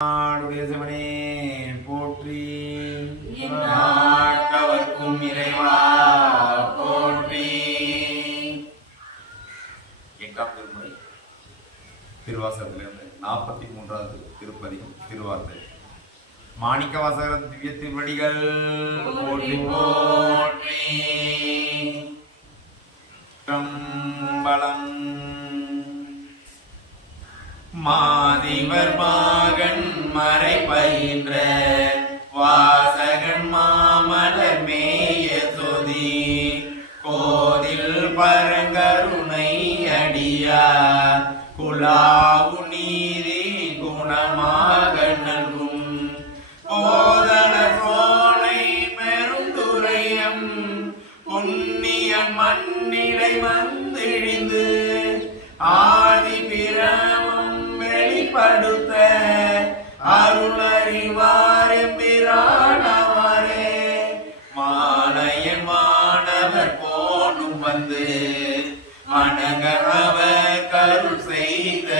நாடுடைய சிவனே போற்றி. நாட்டவர்க்கும் இறைவா போற்றி. எட்டாம் திருமுறை திருவாசகத்திலிருந்து நாற்பத்தி மூன்றாவது திருப்பதிகம் திருவார்த்தை. மாணிக்க வாசகர் திவ்ய திருவடிகள் போற்றி போற்றி. பலம் மாதிவர் மாகன் மறை பயின்ற வாசகன் மாமலர் மேய சொதி கோதில் பரங்கருணை அடியார். குலாவு நீதி குணமாக நல்கும். போதன சோலை பெருந்துரையம். புண்ணியன் மண்ணிடை வந்திழிந்து வந்து வணங்க அவர் கருள் செய்த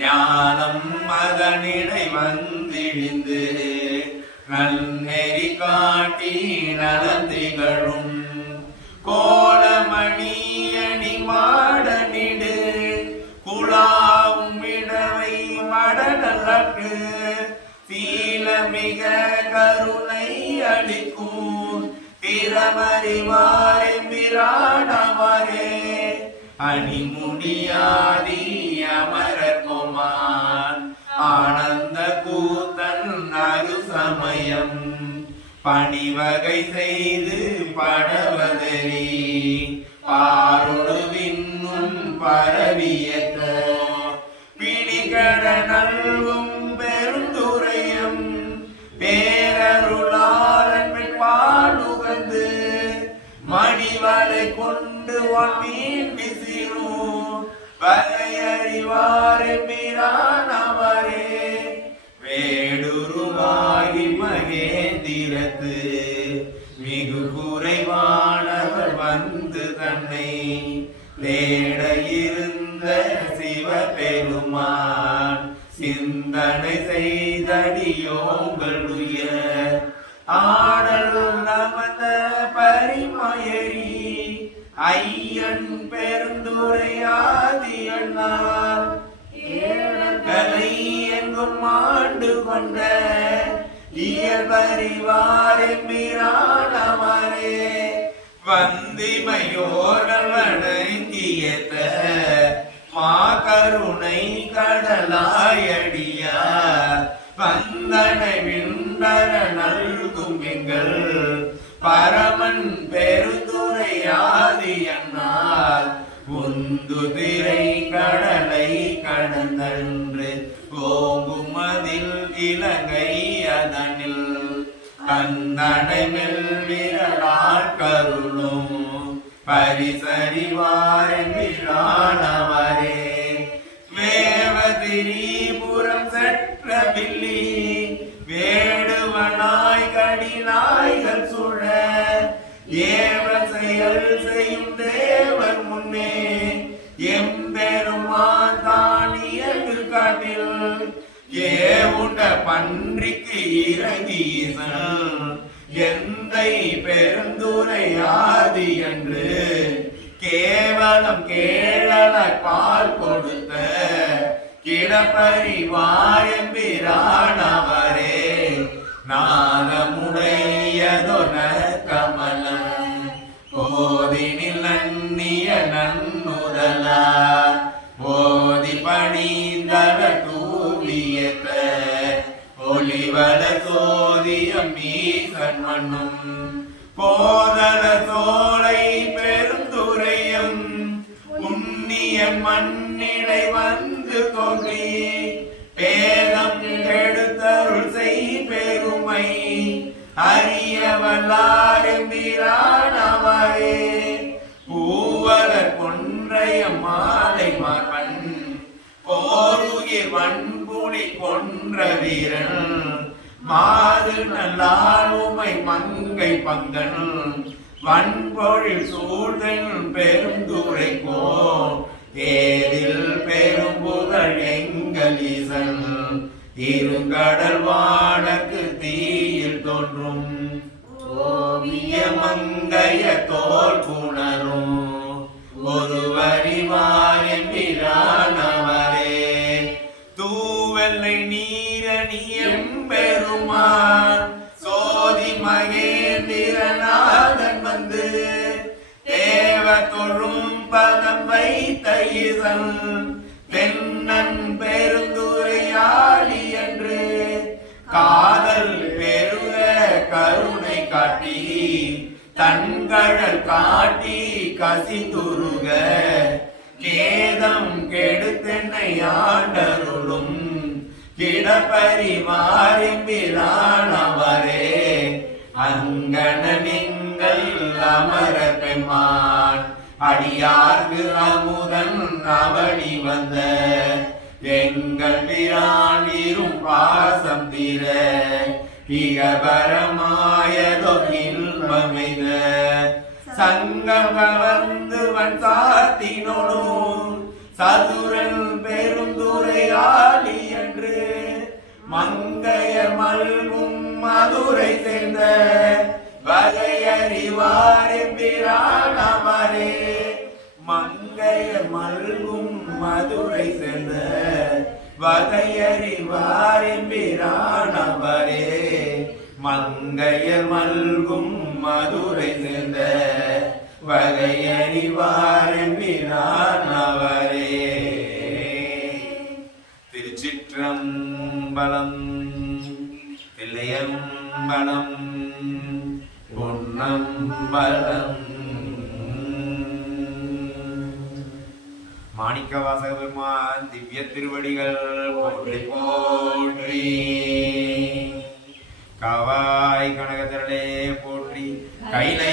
ஞானம் மதனிடை வந்திழிந்து நன்னெறி காட்டி நலந்திகழும். கோலமணி அணி மாடனிடு குழாவும் இடவை மடநலக்கு சீல மிக கருணை அளிக்கும். திறமறிவாரே மிராடவரே அணிமுடியாதி அமரர் கோமான் ஆனந்த கூத்தன் அரு சமயம். பணிவகை செய்து படவதறி பாரொடு பரவியது கொண்டு மீன் விசிறும் வகையறிவாரே மீரானவரே வேடுருவாகி மகேந்திரத்து. மிகு குறைவானவர் வந்து தன்னை தேட இருந்த சிவபெருமான். சிந்தனை செய்தடியோங்களுடைய ஆடல் நமத பரிமயரி. ஐயன் பெருந்துரையாதி அண்ணார் கலை எங்கும் ஆண்டு கொண்ட இயல்பறிவாரே மீரானவரே. வந்திமையோர்கள் வணங்கியத மா கருணை கடலாயடியார் உந்து திரை கடலை கடந்தன்று ஓங்குமதில் இலங்கை அதனில். கண்ணடை மெல்விரலால் கருளும் பரிசறிவாரே வேவதிரிபுரம் செற்ற வில்லி வேடுவனாய் கடிநாய்கள் சுழ ஏவுண்ட பன்றிக்கு இறங்கீசன் எந்தை பெருந்துரையாதி என்று கேவலம் கேளல பால் கொடுத்த கிடப்பரிவாரம்பிரானவரே நாதமுடையதொன சோதியம் மீசன் போதல தோலை பெருந்துரையும் புண்ணிய மண்ணிடை வந்து தோன்றி பேதம் கெடுத்தருள் செய் பெருமை. அறியவல்லாரெம்பிரானவரே பூவல கொன்றைய மாலை மார்பன் போருயிர் வன்புலி கொன்ற வீரன். மாறு நல்லார் உமை மங்கை பங்கன் வன்பொழில் சூழ்தன் பெருந்துரைக்கோ ஏதில் பெரும்புகழ் எங்கள் ஈசன் இருங்கடல் வானக்கு தீயில் தோன்றும் ஓவிய மங்கைய தோல் புணரும். ஒரு வரிவாரின் பிரானவரே தூவெல்லை நீரணியம் பதம் வைத்த இசன் தென்னன் பெருந்துரையாளி என்று காதல் பெருக கருணை காட்டி தன்கழல் காட்டி கசிந்துருக கேதம் கெடுத்தென்னை ஆண்டருளும். கிடப்பரிவாரிம்பிரானவரே அங்கன நீங்கள் அமர அடியார்க்கு அமுதன் அவடி வந்த. எங்கள் பிரான் இரும் பாசம் தீர. இகபரமாயதோ இன்பமித சங்கம் கவர்ந்து வன் சாத்தினோடும் சதுரன் பெருந்துரையாளி என்று. மங்கைய மல்கும் மதுரை சேர்ந்த. வகையறிவாரிம்பிரானவரே மங்கைய மல்கும் மதுரை சென்ற வகையறிவாரிம்பிரானவரே மங்கையர் மல்கும் மதுரை சேர்ந்த வகையறிவாரிம்பிரானவரே திருச்சிற்றம்பலம் பிள்ளையம்பலம் பொன்னம்பலம் மாணிக்க வாசக பெருமான் திவ்ய திருவடிகள் போற்றி போற்றி. கவாய் கனகத்திரளே போற்றி. கைலை